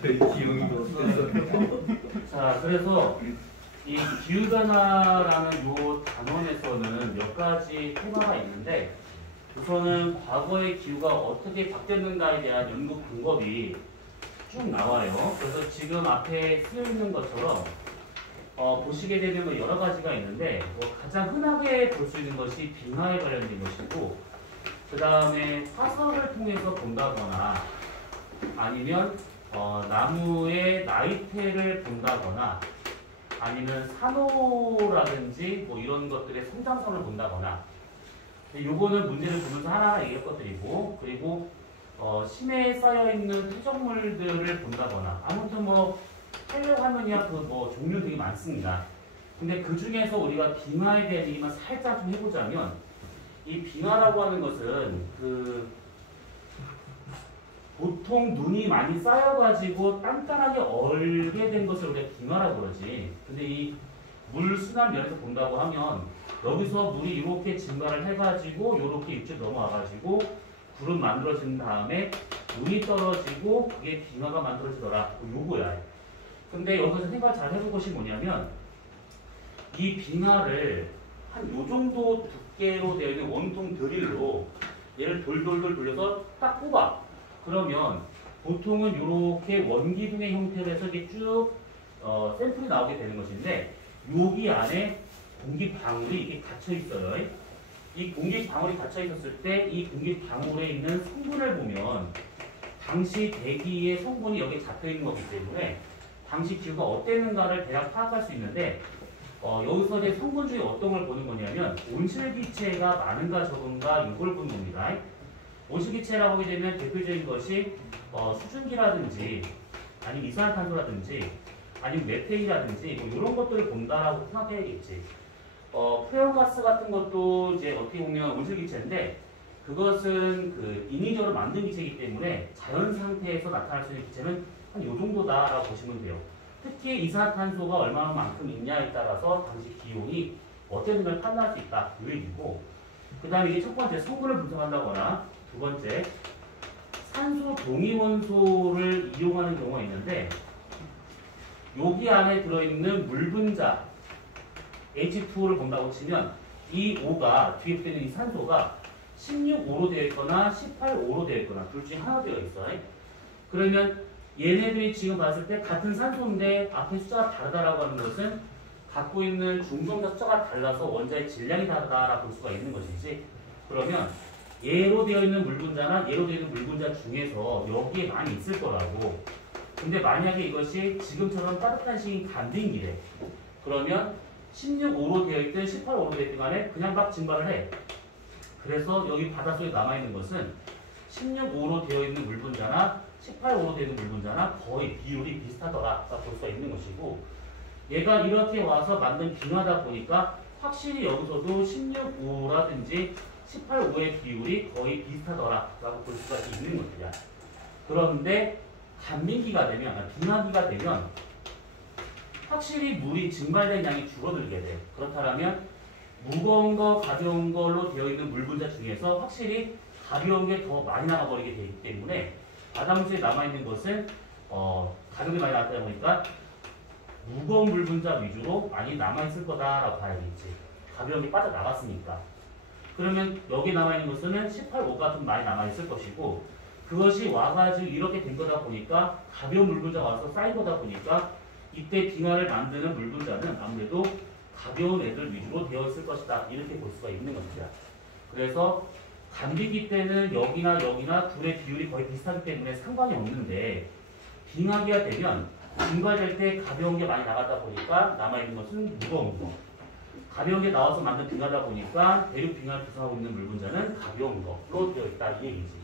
저희 기용이도 없어서. 자, 그래서 이 기후변화라는 요 단원에서는 몇 가지 테마가 있는데 우선은 과거의 기후가 어떻게 바뀌었는가에 대한 연구 방법이 쭉 나와요. 그래서 지금 앞에 쓰여 있는 것처럼 보시게 되면 뭐 여러 가지가 있는데 뭐 가장 흔하게 볼 수 있는 것이 빙하에 관련된 것이고 그 다음에 화석을 통해서 본다거나 아니면 나무의 나이테를 본다거나 아니면 산호라든지 뭐 이런 것들의 성장성을 본다거나 요거는 문제를 보면서 하나하나 얘기할 것들이고 그리고 심해에 쌓여있는 퇴적물들을 본다거나 아무튼 뭐 하려고 하면야 그 뭐 종류 되게 많습니다. 근데 그 중에서 우리가 빙하에 대한 얘기만 살짝 좀 해보자면 이 빙하라고 하는 것은 그 보통 눈이 많이 쌓여가지고 단단하게 얼게 된 것을 우리가 빙하라고 그러지. 근데 이 물 순환 면에서 본다고 하면 여기서 물이 이렇게 증가를 해가지고 이렇게 이쪽 넘어와가지고 구름 만들어진 다음에 눈이 떨어지고 그게 빙하가 만들어지더라. 요거야. 근데 여기서 생각 잘 해볼 것이 뭐냐면 이 빙하를 한 요 정도 두께로 되어 있는 원통 드릴로 얘를 돌돌돌 돌려서 딱 뽑아. 그러면 보통은 이렇게 원기둥의 형태로 해서 이게 쭉 샘플이 나오게 되는 것인데 여기 안에 공기 방울이 이렇게 갇혀 있어요. 이 공기 방울이 갇혀 있었을 때 이 공기 방울에 있는 성분을 보면 당시 대기의 성분이 여기에 잡혀 있는 거기 때문에 당시 기후가 어땠는가를 대략 파악할 수 있는데 여기서 이제 성분 중에 어떤 걸 보는 거냐면 온실기체가 많은가 적은가 이걸 보는 겁니다. 온실기체라고 하게 되면 대표적인 것이 수증기라든지 아니면 이산화탄소라든지 아니면 메테인이라든지 뭐 이런 것들을 본다라고 생각해야겠지. 프레온가스 같은 것도 이제 어떻게 보면 온실기체인데 그것은 그 인위적으로 만든 기체이기 때문에 자연 상태에서 나타날 수 있는 기체는 한 요 정도다라고 보시면 돼요. 특히 이산화탄소가 얼마만큼 있냐에 따라서 당시 기온이 어떤 걸 판단할 수 있다. 이 얘기고 그 다음에 이게 첫 번째 성분을 분석한다거나 두 번째 산소 동위원소를 이용하는 경우가 있는데 여기 안에 들어있는 물 분자 H2O를 본다고 치면 이 O가 뒤에 붙어있는 이 산소가 16O로 되어 있거나 18O로 되어 있거나 둘 중에 하나 되어 있어요. 그러면 얘네들이 지금 봤을 때 같은 산소인데 앞에 숫자가 다르다라고 하는 것은 갖고 있는 중성자 숫자가 달라서 원자의 질량이 다르다라고 볼 수가 있는 것이지. 그러면 얘로 되어 있는 물 분자나 얘로 되어 있는 물 분자 중에서 여기에 많이 있을 거라고. 근데 만약에 이것이 지금처럼 따뜻한 시기인 간빙기래. 그러면 16호로 되어 있든 18호로 되어 있든 간에 그냥 막 증발을 해. 그래서 여기 바닷속에 남아있는 것은 16호로 되어 있는 물 분자나 18호로 되어 있는 물 분자나 거의 비율이 비슷하더라고 볼 수가 있는 것이고 얘가 이렇게 와서 만든 빙하다 보니까 확실히 여기서도 16호라든지 18호의 비율이 거의 비슷하더라라고 볼 수가 있는 것이야. 그런데 간빙기가 되면, 빙하기가 되면 확실히 물이 증발된 양이 줄어들게 돼. 그렇다면 무거운 거, 가벼운 걸로 되어 있는 물 분자 중에서 확실히 가벼운 게 더 많이 나가버리게 되기 때문에 바닷물에 남아있는 것은 가격이 많이 나왔다 보니까 무거운 물 분자 위주로 많이 남아있을 거다라고 봐야겠지. 가벼운 게 빠져나갔으니까. 그러면 여기 남아있는 것은 18호가 좀 많이 남아있을 것이고 그것이 와가지고 이렇게 된 거다 보니까 가벼운 물 분자가 와서 쌓인 거다 보니까 이때 빙하를 만드는 물 분자는 아무래도 가벼운 애들 위주로 되어 있을 것이다. 이렇게 볼 수가 있는 것이다. 그래서 간빙기 때는 여기나 여기나 둘의 비율이 거의 비슷하기 때문에 상관이 없는데 빙하기가 되면 증발될 때 가벼운 게 많이 나가다 보니까 남아있는 것은 무거운 거. 가벼운 게 나와서 만든 빙하다 보니까 대륙 빙하를 구성하고 있는 물 분자는 가벼운 거로 되어 있다. 이 얘기지.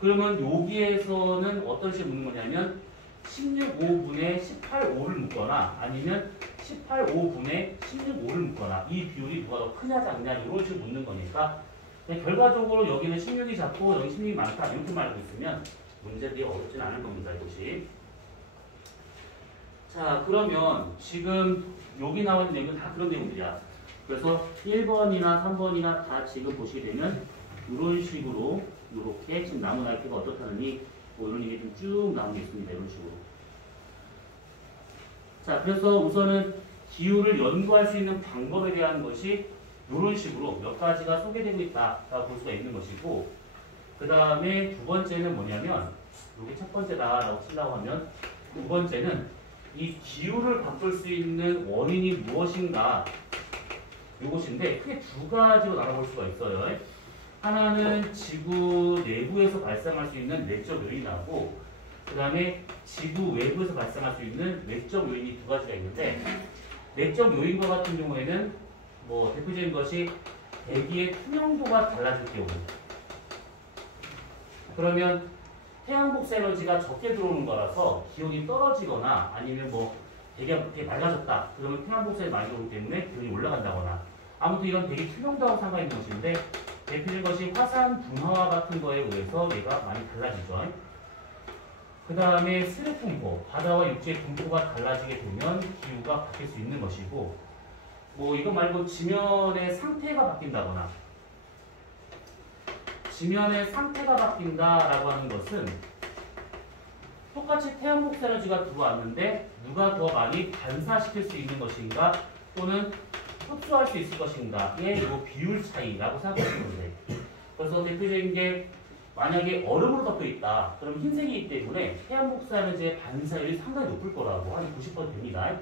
그러면 여기에서는 어떤 식으로 묻는 거냐면 16호분의 18호를 묻거나 아니면 18호분의 16호를 묻거나 이 비율이 누가 더 크냐 작냐 이런 식으로 묻는 거니까 결과적으로 여기는 16이 작고 여기 16이 많다 이렇게 말고 있으면 문제들이 어렵진 않을 겁니다. 이것이. 자 그러면 지금 여기 나와 있는 내용은 다 그런 내용들이야. 그래서 1번이나 3번이나 다 지금 보시게 되면 이런 식으로 이렇게 지금 나무 날개가 어떻다느니 뭐 이런 얘기 좀 쭉 나온 게 있습니다. 이런 식으로. 자, 그래서 우선은 기후를 연구할 수 있는 방법에 대한 것이 이런 식으로 몇 가지가 소개되고 있다라고 볼 수가 있는 것이고, 그 다음에 두 번째는 뭐냐면, 여기 첫 번째다라고 치려고 하면, 두 번째는 이 기후를 바꿀 수 있는 원인이 무엇인가, 이것인데 크게 두 가지로 나눠볼 수가 있어요. 하나는 지구 내부에서 발생할 수 있는 내적 요인하고, 그 다음에 지구 외부에서 발생할 수 있는 외적 요인이 두 가지가 있는데, 내적 요인과 같은 경우에는 뭐 대표적인 것이 대기의 투명도가 달라질 경우. 그러면 태양복사 에너지가 적게 들어오는 거라서 기온이 떨어지거나 아니면 뭐 대기가 되게 맑아졌다. 그러면 태양복사에 많이 들어오기 때문에 기온이 올라간다거나. 아무튼 이런 대기 투명도하고 상관있는 것인데, 대표적인 것이 화산 분화와 같은 거에 의해서 얘가 많이 달라지죠. 그 다음에 수력 분포, 바다와 육지의 분포가 달라지게 되면 기후가 바뀔 수 있는 것이고, 뭐 이거 말고 지면의 상태가 바뀐다거나, 지면의 상태가 바뀐다라고 하는 것은 똑같이 태양복사 에너지가 들어왔는데 누가 더 많이 반사시킬 수 있는 것인가 또는 흡수할 수 있을 것인가의 이 비율 차이라고 생각하시면 돼요. 그래서 대표적인 게 만약에 얼음으로 덮여 있다. 그럼 흰색이기 때문에 태양복사 에너지의 반사율이 상당히 높을 거라고 한 90% 됩니다.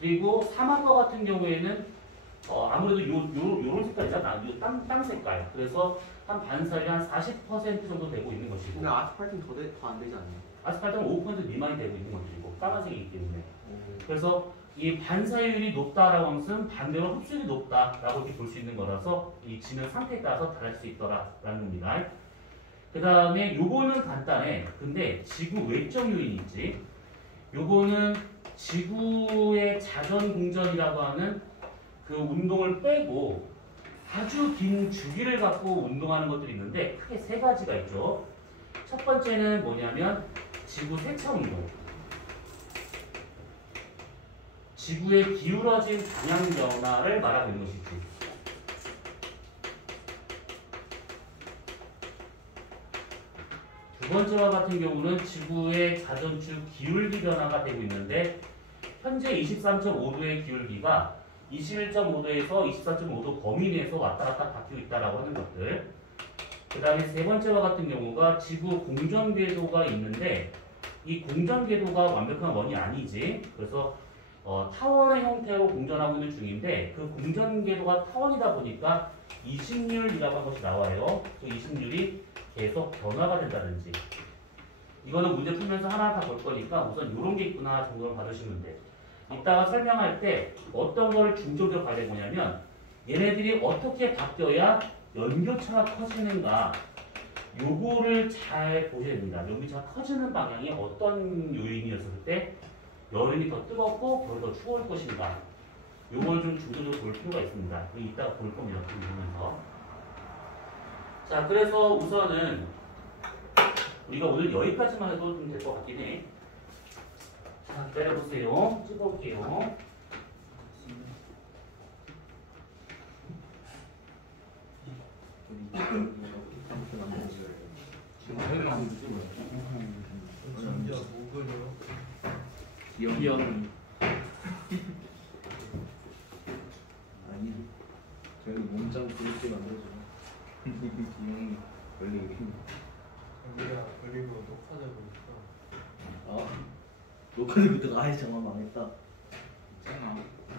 그리고 사막과 같은 경우에는 아무래도 요런 색깔이잖아. 땅 색깔. 그래서 한 반사율이 한 40% 정도 되고 있는 것이고. 근데 아스팔트는 더 안 되지 않나요? 아스팔트는 5% 미만이 되고 있는 것이고 까만색이기 때문에. 그래서 이 반사율이 높다라고 하는 것은 반대로 흡수율이 높다라고 이렇게 볼 수 있는 거라서 이 지면 상태에 따라서 달라질 수 있더라라는 겁니다. 그 다음에 요거는 간단해. 근데 지구 외적 요인이 있지. 요거는 지구의 자전 공전이라고 하는 그 운동을 빼고 아주 긴 주기를 갖고 운동하는 것들이 있는데 크게 세 가지가 있죠. 첫 번째는 뭐냐면 지구 세차 운동. 지구의 기울어진 방향 변화를 말하고 있는 것이지. 두 번째와 같은 경우는 지구의 자전축 기울기 변화가 되고 있는데 현재 23.5도의 기울기가 21.5도에서 24.5도 범위 내에서 왔다 갔다 바뀌고 있다라고 하는 것들. 그 다음에 세 번째와 같은 경우가 지구 공전 궤도가 있는데 이 공전 궤도가 완벽한 원이 아니지. 그래서 타원의 형태로 공전하고 있는 중인데 그 공전 궤도가 타원이다 보니까 이식률이라고 하는 것이 나와요. 그 이식률이 계속 변화가 된다든지. 이거는 문제 풀면서 하나하나 다 볼 거니까 우선 이런 게 있구나 정도는 받으시면 돼. 이따가 설명할 때 어떤 걸 중점적으로 봐야 되는 거냐면 얘네들이 어떻게 바뀌어야 연교차가 커지는가 요거를 잘 보셔야 됩니다. 연교차가 커지는 방향이 어떤 요인이었을 때 여름이 더 뜨겁고 겨울이 더 추울 것인가 요걸 좀 중점적으로 볼 필요가 있습니다. 이따가 볼 겁니다. 보면서. 자, 그래서 우선은 우리가 오늘 여기까지만 해도 좀 될 것 같긴 해. 자, 기다려보세요. 찍어볼게요. 진짜 뭐그래요? 기영. 아니, 저희도 몸짱 그렇게 만들어줘. 기영 걸리기. 우리가 그리고 녹화되고 있어. 아, 녹화되고 있다가 아이 정말 망했다. 있잖아.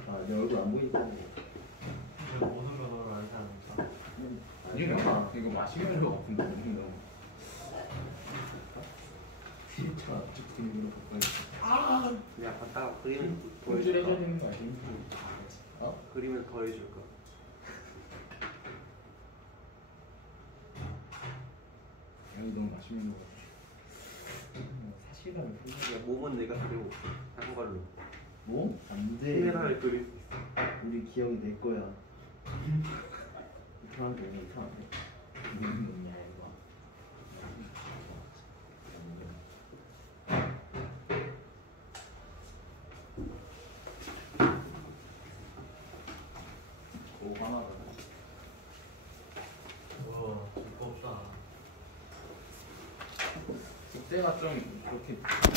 아, 내 얼굴 안 보인다. 근데 보는 거 너를 알지 않을까? 아니야. 이거 마시멜로 같은 거 먹는 거. 진짜 죽는 거 가까이. 야, 갔다가 그림을 일주일 해줘야 보여줄까? 되는 거 아니야? 어? 그림을 더 해줄까? 여기 너무 마시멜로. 사실은 야, 몸은 내가 그리고 한 걸로. 뭐? 안 돼. 카메라를 그릴 수 있어. 우리 기억이 내 거야. 이상한데 왜 이상한데? 뭐냐 이거. 오 하나다. 우와, 두껍다. 숫대가 좀 그렇게